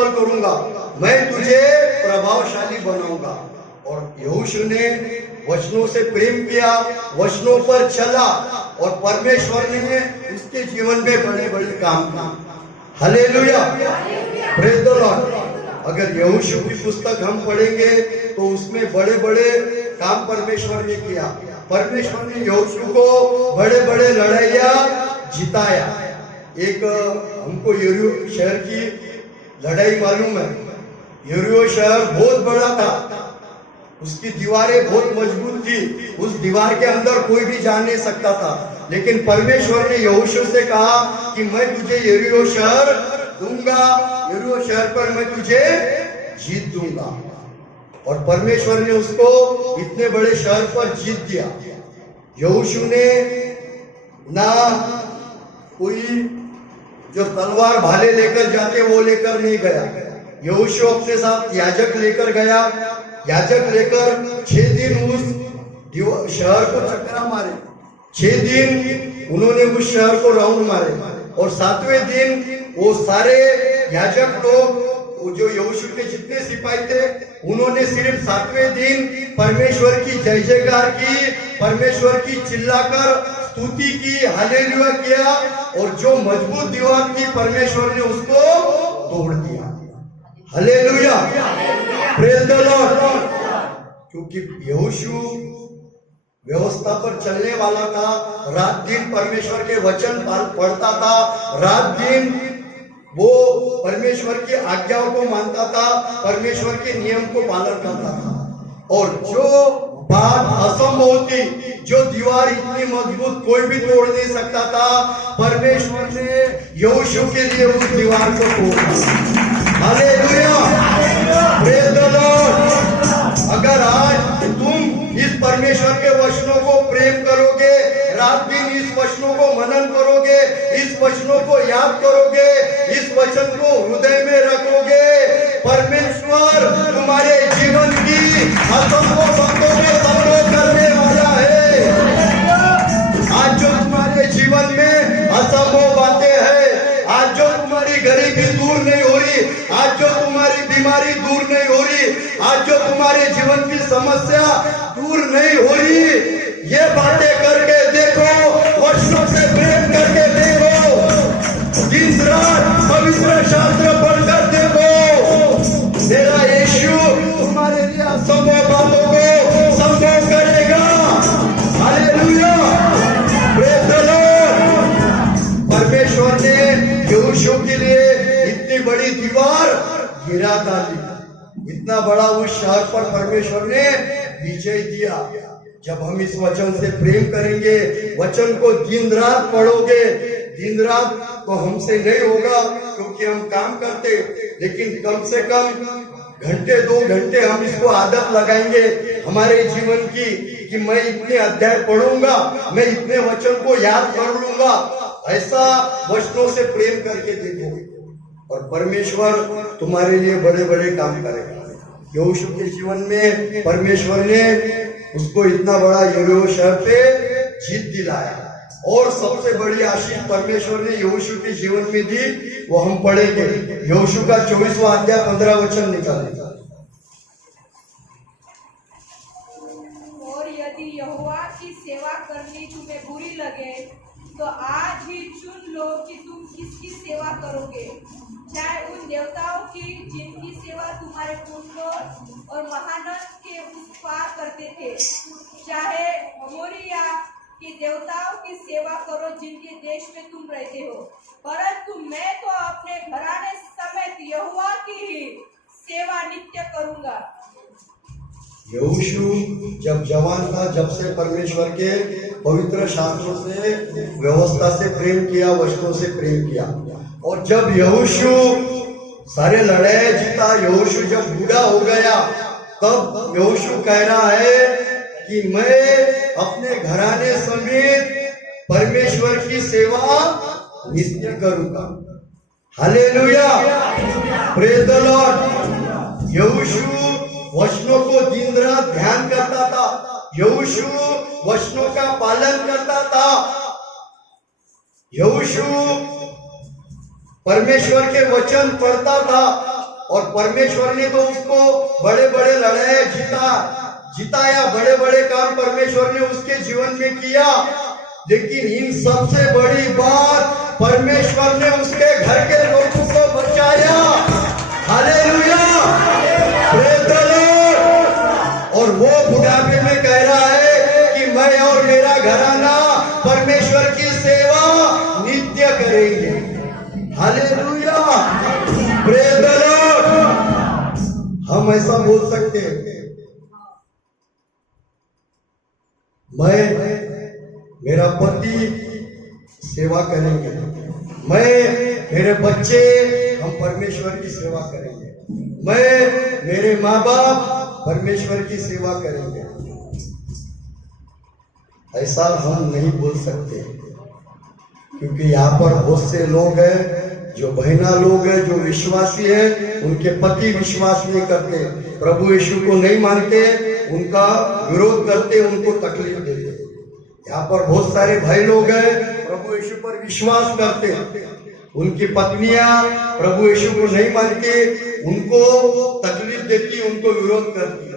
प्रबल करूंगा, मैं तुझे प्रभावशाली बनाऊंगा। और यहोशू ने वचनों से प्रेम किया, वचनों पर चला और परमेश्वर ने उसके जीवन में बड़े बड़े काम किए। Hallelujah, praise the Lord. अगर यहोशू की पुस्तक हम पढ़ेंगे तो उसमें बड़े बड़े काम परमेश्वर ने किया। परमेश्वर ने यहोशू को बड़े बड़े लड़ाइयाँ जिताया। एक हमको यरीहो शहर की लड़ाई मालूम है। यरीहो शहर बहुत बड़ा था, उसकी दीवारें बहुत मजबूत थी, उस दीवार के अंदर कोई भी जा नहीं सकता था। लेकिन परमेश्वर ने यहोशू से कहा कि मैं तुझे यरीहो शहर दूंगा, यरीहो शहर पर मैं तुझे जीत दूंगा। और परमेश्वर ने उसको इतने बड़े शहर पर जीत दिया। यहोशू ने ना कोई जो तलवार भाले लेकर जाते वो लेकर नहीं गया। यहोशू अपने साथ याजक लेकर गया। याजक लेकर 6 दिन उस शहर को चक्रा मारे, 6 दिन उन्होंने उस शहर को राउंड मारे। और 7वें दिन वो सारे याजक लोग जो यहोशू के जितने सिपाही थे उन्होंने सिर्फ 7वें दिन परमेश्वर की जय जयकार की, परमेश्वर की चिल्लाकर स्तुति की, हालेलुया किया। और जो मजबूत दीवार थी परमेश्वर ने उसको तोड़ दिया। Hallelujah, praise the Lord. क्योंकि यहोशू व्यवस्था पर चलने वाला था, रात दिन परमेश्वर के वचन पढ़ता था, रात दिन वो परमेश्वर की आज्ञाओं को मानता था, परमेश्वर के नियम को पालन करता था। और जो बात असंभव थी, जो दीवार इतनी मजबूत कोई भी तोड़ नहीं सकता था, परमेश्वर ने यहोशू के लिए उस दीवार को तोड़ा। Hallelujah, praise the Lord. अगर आज तुम इस परमेश्वर के वचनों को प्रेम करोगे, रात दिन इस वचनों को मनन करोगे, इस वचनों को याद करोगे, इस वचन को हृदय में रखोगे, परमेश्वर तुम्हारे जीवन की असंभव बातों में संभव करने वाला है। आज जो तुम्हारे जीवन में असंभव बातें हैं, आज जो तुम्हारी गरीबी दूर नहीं हो रही, आज जो तुम्हारी बीमारी दूर नहीं हो रही, आज जो तुम्हारे जीवन की समस्या दूर नहीं हो रही, ये बातें करके देखो, वचनों से प्रेम करके देखो, दिन रात पवित्र शास्त्र पढ़कर देखो, तेरा यीशु तुम्हारे लिए असंभव बातों को संभव करेगा। Hallelujah, praise the Lord. परमेश्वर ने यहोशू के लिए इतनी बड़ी दीवार गिरा डाली, इतना बड़ा उस शहर पर परमेश्वर ने विजय दिया। जब हम इस वचन से प्रेम करेंगे, वचन को दिन रात पढ़ोगे, दिन रात तो हमसे नहीं होगा क्योंकि हम काम करते, लेकिन कम से कम घंटे 2 घंटे हम इसको आदत लगाएंगे हमारे जीवन की, कि मैं इतने अध्याय पढ़ूंगा, मैं इतने वचन को याद कर लूंगा। ऐसा वचनों से प्रेम करके देखोगे और परमेश्वर तुम्हारे लिए बड़े बड़े काम करेगा। यहोशू के जीवन में परमेश्वर ने उसको इतना बड़ा यरीहो शहर पे जीत दिलाया। और सबसे बड़ी आशीष परमेश्वर ने यहोशू के जीवन में दी, वो हम पढ़ेंगे। यहोशू का 24वां अध्याय 15 वचन निकालेगा। और यदि यहोवा की सेवा करनी तुम्हें बुरी लगे तो आज ही चुन लो कि तुम किसकी सेवा करोगे, चाहे उन देवताओं की जिनकी सेवा तुम्हारे पूर्वजों और महानद के उस पार करते थे, चाहे अमोरिया के देवताओं की सेवा करो जिनके देश में तुम रहते हो, परंतु मैं तो अपने घराने समेत यहोवा की ही सेवा नित्य करूंगा। यहोशू जब जवान था, जब से परमेश्वर के पवित्र शास्त्रों से, व्यवस्था से प्रेम किया, वचनों से प्रेम किया। और जब यहोशू सारे लड़ाई जीता, यहोशू जब बूढ़ा हो गया, तब यहोशू कह रहा है कि मैं अपने घराने समेत परमेश्वर की सेवा नित्य करूंगा। Hallelujah, praise the Lord. यहोशू वचनों को दिन रात ध्यान करता था, यहोशू वचनों का पालन करता था, यहोशू परमेश्वर के वचन पढ़ता था, और परमेश्वर ने तो उसको बड़े बड़े लड़ाई जिताया, बड़े बड़े काम परमेश्वर ने उसके जीवन में किया। लेकिन इन सबसे बड़ी बात, परमेश्वर ने उसके घर के लोगों को बचाया। Hallelujah, praise the Lord. और वो बुढ़ापे में कह रहा है कि मैं और मेरा घराना परमेश्वर की सेवा नित्य करेंगे। Hallelujah, praise the Lord. हम ऐसा बोल सकते हैं, मैं मेरा पति सेवा करेंगे, मैं मेरे बच्चे हम परमेश्वर की सेवा करेंगे, मैं मेरे माँ बाप परमेश्वर की सेवा करेंगे। ऐसा हम नहीं बोल सकते, क्योंकि यहाँ पर बहुत से लोग हैं, जो बहना लोग हैं, जो विश्वासी है, उनके पति विश्वास नहीं करते, प्रभु यीशु को नहीं मानते, उनका विरोध करते, उनको तकलीफ देते। यहाँ पर बहुत सारे भाई लोग हैं, प्रभु यीशु पर विश्वास करते, उनकी पत्नियां प्रभु यीशु को नहीं मानती, उनको तकलीफ देती, उनको विरोध करती।